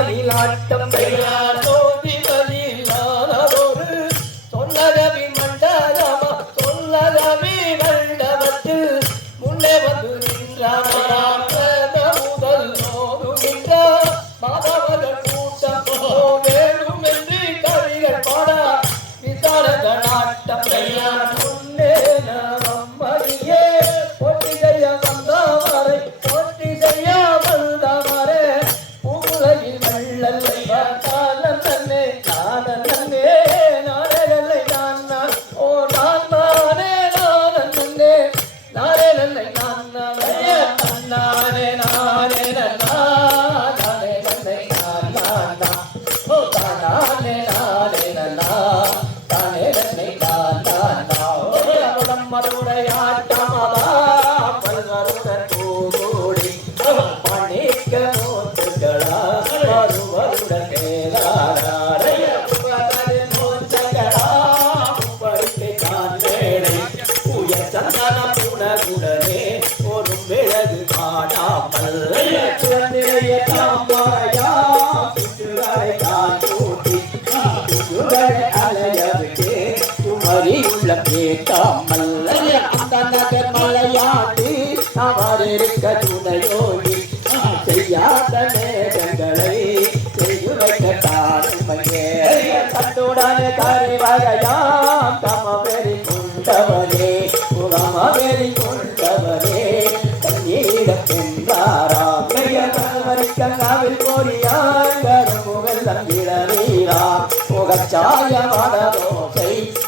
மயிலாட்டம் சொல்லதவி மண்டலமா சொல்லதவி மண்டபத்தில் முன்னே வந்து நின்றாம் முதல் நோடு நின்றார் மாதவத கூட்டம் வேணும் என்று கவிகள் பாட விசாரத நாட்டம் புனகுடனே ஒரு மிளகு காணாமல் குழந்தைய தாமரையா குமரியுள்ள கேட்காமல் அந்த அவர் இருக்க துணையோடி செய்யாத மேகங்களை செய்து வைக்க தானுமையே கண்டுடன் கரிவகையாம் தமவெறி கொண்டவரே புகமவெறி கொண்டவனே தண்ணீரம் சென்றாராம் கணவரிக்கங்காவில் கோரியாங்கரும் முகல்லம் இளநீரா முகச்சாய புகச்சாய மனதோசை